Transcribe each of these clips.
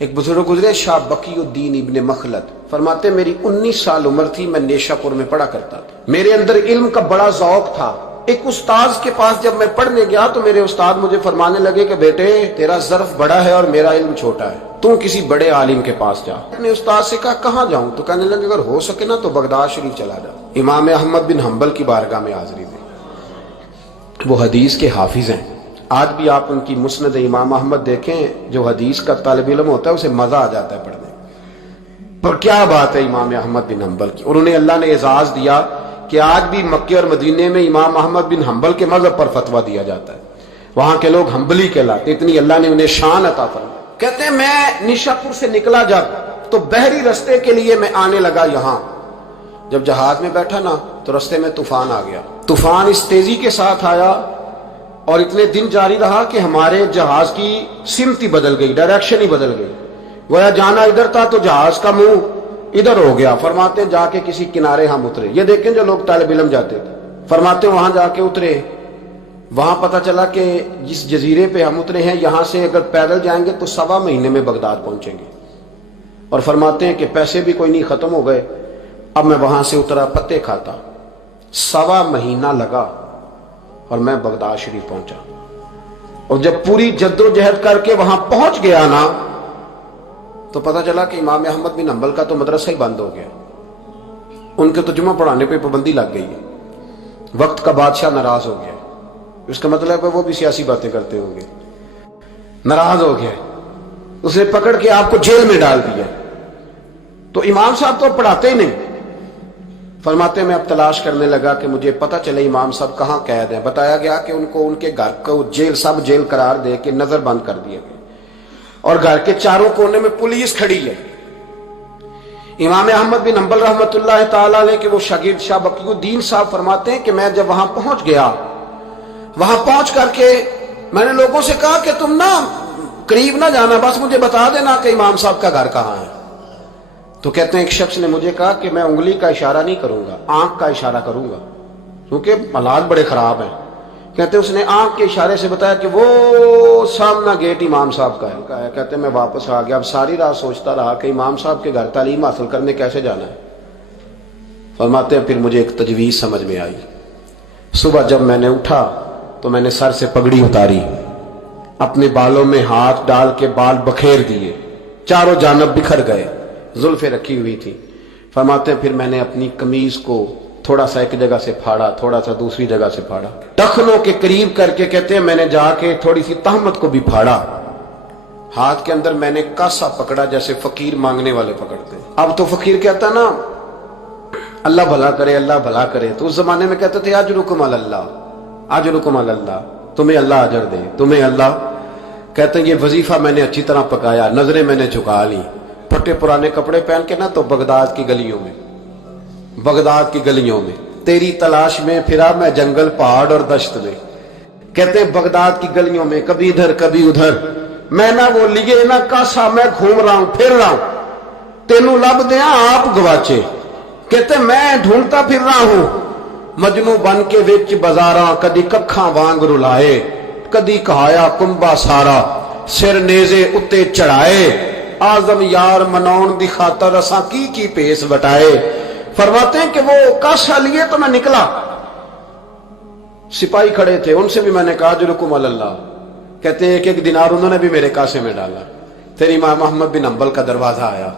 ایک بزرگ گزرے شاہ بقی الدین ابن مخلد، فرماتے میری 19 سال عمر تھی، میں نیشا پور میں پڑھا کرتا تھا، میرے اندر علم کا بڑا ذوق تھا۔ ایک استاذ کے پاس جب میں پڑھنے گیا تو میرے استاد مجھے فرمانے لگے کہ بیٹے تیرا ظرف بڑا ہے اور میرا علم چھوٹا ہے، تو کسی بڑے عالم کے پاس جا۔ میں نے استاد سے کہا کہاں جاؤں؟ تو کہنے لگے اگر ہو سکے نا تو بغداد شریف چلا جا، امام احمد بن حنبل کی بارگاہ میں حاضری دے۔ وہ حدیث کے حافظ ہیں، آج بھی آپ ان کی مسند امام احمد دیکھیں، جو حدیث کا طالب علم ہوتا ہے اسے مزہ آ جاتا ہے پڑھنے پر۔ کیا بات ہے امام احمد بن حنبل کی، اور انہیں اللہ نے اعزاز دیا کہ آج بھی مکے اور مدینے میں امام احمد بن حنبل کے مذہب پر فتویٰ دیا جاتا ہے، وہاں کے لوگ حنبلی کہلاتے، اتنی اللہ نے انہیں شان عطا فرمائی۔ کہتے ہیں میں نیشا پور سے نکلا جب تو بحری رستے کے لیے میں آنے لگا یہاں، جب جہاز میں بیٹھا نا تو رستے میں طوفان آ گیا، طوفان اس تیزی کے ساتھ آیا اور اتنے دن جاری رہا کہ ہمارے جہاز کی سمت ہی بدل گئی، ڈائریکشن ہی بدل گئی، گویا جانا ادھر تھا تو جہاز کا منہ ادھر ہو گیا۔ فرماتے جا کے کسی کنارے ہم اترے، یہ دیکھیں جو لوگ طالب علم جاتے تھے، فرماتے وہاں جا کے اترے، وہاں پتہ چلا کہ جس جزیرے پہ ہم اترے ہیں یہاں سے اگر پیدل جائیں گے تو 1.25 مہینے میں بغداد پہنچیں گے، اور فرماتے ہیں کہ پیسے بھی کوئی نہیں، ختم ہو گئے۔ اب میں وہاں سے اترا پتے کھاتا، 1.25 مہینہ لگا اور میں بغداد شریف پہنچا، اور جب پوری جد و جہد کر کے وہاں پہنچ گیا نا تو پتہ چلا کہ امام احمد بن حنبل کا تو مدرسہ ہی بند ہو گیا، ان کے تو جمعہ پڑھانے پہ پابندی لگ گئی ہے، وقت کا بادشاہ ناراض ہو گیا، اس کا مطلب ہے وہ بھی سیاسی باتیں کرتے ہوں گے، ناراض ہو گیا، اس نے پکڑ کے آپ کو جیل میں ڈال دیا۔ تو امام صاحب تو پڑھاتے ہی نہیں۔ فرماتے میں اب تلاش کرنے لگا کہ مجھے پتہ چلے امام صاحب کہاں قید ہیں، بتایا گیا کہ ان کو ان کے گھر کو جیل، سب جیل قرار دے کے نظر بند کر دیا گیا، اور گھر کے چاروں کونے میں پولیس کھڑی ہے۔ امام احمد بن حنبل رحمۃ اللہ تعالی علیہ کے وہ شاگرد شاہ بقی الدین صاحب فرماتے ہیں کہ میں جب وہاں پہنچ گیا، وہاں پہنچ کر کے میں نے لوگوں سے کہا کہ تم نا قریب نہ جانا، بس مجھے بتا دینا کہ امام صاحب کا گھر کہاں ہے۔ تو کہتے ہیں ایک شخص نے مجھے کہا کہ میں انگلی کا اشارہ نہیں کروں گا، آنکھ کا اشارہ کروں گا، کیونکہ حالات بڑے خراب ہیں۔ کہتے ہیں اس نے آنکھ کے اشارے سے بتایا کہ وہ سامنا گیٹ امام صاحب کا ہے۔ کہتے ہیں میں واپس آ گیا، اب ساری رات سوچتا رہا کہ امام صاحب کے گھر تعلیم حاصل کرنے کیسے جانا ہے۔ فرماتے ہیں پھر مجھے ایک تجویز سمجھ میں آئی، صبح جب میں نے اٹھا تو میں نے سر سے پگڑی اتاری، اپنے بالوں میں ہاتھ ڈال کے بال بکھیر دیے، چاروں جانب بکھر گئے، زلفیں رکھی ہوئی تھی۔ فرماتے ہیں پھر میں نے اپنی قمیض کو تھوڑا سا ایک جگہ سے پھاڑا، تھوڑا سا دوسری جگہ سے پھاڑا، ٹخنوں کے قریب کر کے کہتے ہیں میں نے جا کے تھوڑی سی تہمت کو بھی پھاڑا، ہاتھ کے اندر میں نے کاسا پکڑا جیسے فقیر مانگنے والے پکڑتے ہیں۔ اب تو فقیر کہتا نا اللہ بھلا کرے، اللہ بھلا کرے، تو اس زمانے میں کہتے تھے اجرکم علی اللہ، اجرکم علی اللہ، تمہیں اللہ اجر دے، تمہیں اللہ۔ کہتے ہیں یہ وظیفہ میں نے اچھی طرح پکایا، نظریں میں نے جھکا لی، پھٹے پرانے کپڑے پہن کے نا تو بغداد کی گلیوں میں، بغداد کی گلیوں میں تیری تلاش میں پھرا میں جنگل، پہاڑ اور دشت میں۔ کہتے ہیں بغداد کی گلیوں میں کبھی ادھر کبھی ادھر، میں نہ وہ لیے نہ کاسا، میں گھوم رہا ہوں پھر رہا ہوں، تینوں لب دیا آپ گواچے۔ کہتے ہیں میں ڈھونڈتا پھر رہا ہوں مجنو بن کے وچ بازاراں، کدی ککھاں وانگ رلائے، کدی کہایا کنبا سارا، سر نیزے اتے چڑھائے، آزم یار مناؤن دی خاطر اساں کی پیس بٹائے۔ فرماتے ہیں کہ وہ کاسا لیے تو میں نکلا، سپاہی کھڑے تھے، ان سے بھی میں نے کہا اجرکم علی اللہ۔ کہتے ہیں ایک دینار انہوں نے بھی میرے کاسے میں ڈالا۔ پھر امام احمد بن حنبل کا دروازہ آیا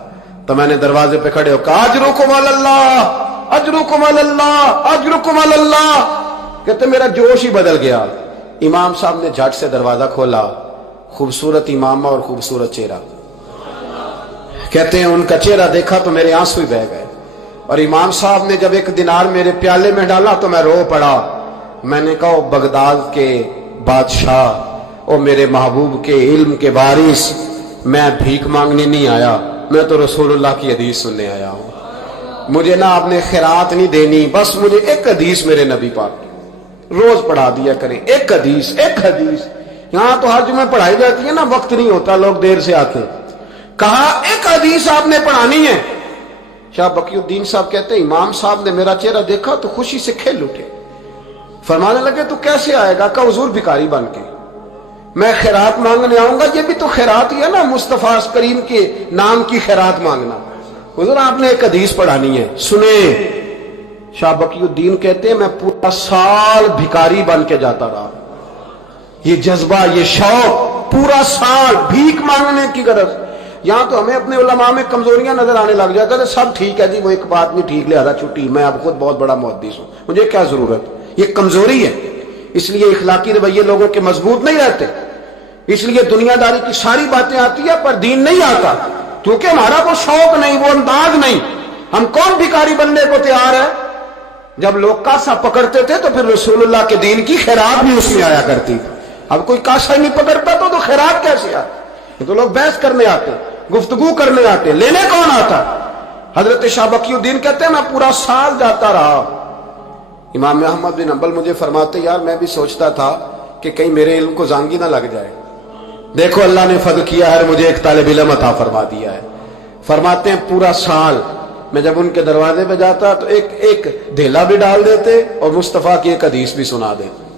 تو میں نے دروازے پہ کھڑے ہو کہا اجرکم علی اللہ، اجرکم علی اللہ، اجرکم علی اللہ۔ کہتے میرا جوش ہی بدل گیا۔ امام صاحب نے جھٹ سے دروازہ کھولا، خوبصورت امامہ اور خوبصورت چہرہ، کہتے ہیں ان کا چہرہ دیکھا تو میرے آنسو ہی بہہ گئے، اور امام صاحب نے جب ایک دینار میرے پیالے میں ڈالا تو میں رو پڑا۔ میں نے کہا بغداد کے بادشاہ، او میرے محبوب کے علم کے وارث، میں بھیک مانگنے نہیں آیا، میں تو رسول اللہ کی حدیث سننے آیا ہوں، مجھے نہ آپ نے خیرات نہیں دینی، بس مجھے ایک حدیث میرے نبی پاک روز پڑھا دیا کریں، ایک حدیث، ایک حدیث۔ یہاں تو ہر جمعہ پڑھائی جاتی ہے نا، وقت نہیں ہوتا، لوگ دیر سے آتے۔ کہا ایک حدیث آپ نے پڑھانی ہے۔ شاہ بقی الدین صاحب کہتے ہیں امام صاحب نے میرا چہرہ دیکھا تو خوشی سے کھل اٹھے، فرمانے لگے تو کیسے آئے گا؟ کہ حضور بھکاری بن کے۔ میں خیرات مانگنے آؤں گا، یہ بھی تو خیرات ہی ہے نا، مصطفیٰ کریم کے نام کی خیرات مانگنا۔ حضور آپ نے ایک حدیث پڑھانی ہے، سنیں۔ شاہ بقی الدین کہتے ہیں میں پورا سال بھکاری بن کے جاتا رہا، یہ جذبہ، یہ شوق، پورا سال بھیک مانگنے کی غرض۔ یہاں تو ہمیں اپنے علماء میں کمزوریاں نظر آنے لگ جاتا ہے، سب ٹھیک ہے جی، وہ ایک بات نہیں ٹھیک، لہذا چھٹی، میں اب خود بہت بڑا محدث ہوں، مجھے کیا ضرورت، یہ کمزوری ہے۔ اس لیے اخلاقی رویے لوگوں کے مضبوط نہیں رہتے، اس لیے دنیا داری کی ساری باتیں آتی ہیں پر دین نہیں آتا، کیونکہ ہمارا وہ شوق نہیں، وہ انداز نہیں۔ ہم کون بھکاری بننے کو تیار ہے؟ جب لوگ کاسا پکڑتے تھے تو پھر رسول اللہ کے دین کی خیرات بھی اس میں آیا کرتی تھی۔ اب کوئی کاسا ہی نہیں پکڑتا تو خیرات کیسے آتی؟ یہ تو لوگ بحث کرنے آتے، گفتگو کرنے آتے، لینے کون آتا؟ حضرت شاہ بقی الدین کہتے ہیں میں پورا سال جاتا رہا۔ امام احمد بن حنبل مجھے فرماتے یار میں بھی سوچتا تھا کہ کہیں میرے علم کو زانگی نہ لگ جائے، دیکھو اللہ نے فضل کیا ہے، مجھے ایک طالب علم عطا فرما دیا ہے۔ فرماتے ہیں پورا سال میں جب ان کے دروازے پہ جاتا تو ایک دھیلا بھی ڈال دیتے اور مصطفیٰ کی ایک حدیث بھی سنا دیتے،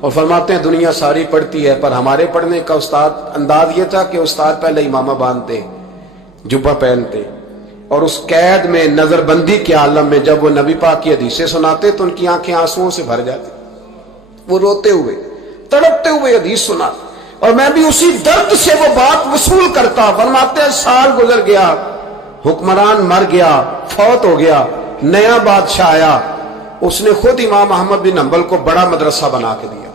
اور فرماتے ہیں دنیا ساری پڑھتی ہے پر ہمارے پڑھنے کا استاد انداز یہ تھا کہ استاد پہلے امامہ باندھتے، جبہ پہنتے، اور اس قید میں نظر بندی کے عالم میں جب وہ نبی پاک کی حدیثیں سناتے تو ان کی آنکھیں آنسوؤں سے بھر جاتی، وہ روتے ہوئے تڑپتے ہوئے حدیث سنا، اور میں بھی اسی درد سے وہ بات وصول کرتا۔ فرماتے ہیں سال گزر گیا، حکمران مر گیا، فوت ہو گیا، نیا بادشاہ آیا، اس نے خود امام احمد بن حنبل کو بڑا مدرسہ بنا کے دیا،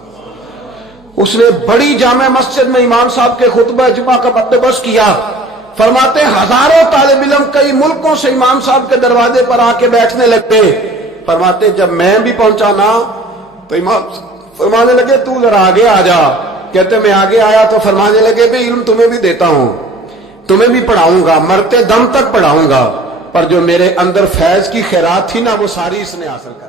اس نے بڑی جامع مسجد میں امام صاحب کے خطبہ جمعہ کا بندوبست کیا۔ فرماتے ہیں ہزاروں طالب علم کئی ملکوں سے امام صاحب کے دروازے پر آ کے بیٹھنے لگے۔ فرماتے ہیں جب میں بھی پہنچا نا تو امام فرمانے لگے تو ذرا آگے آ جا۔ کہتے میں آگے آیا تو فرمانے لگے بھی علم تمہیں بھی دیتا ہوں، تمہیں بھی پڑھاؤں گا، مرتے دم تک پڑھاؤں گا، پر جو میرے اندر فیض کی خیرات تھی نا وہ ساری اس نے حاصل کر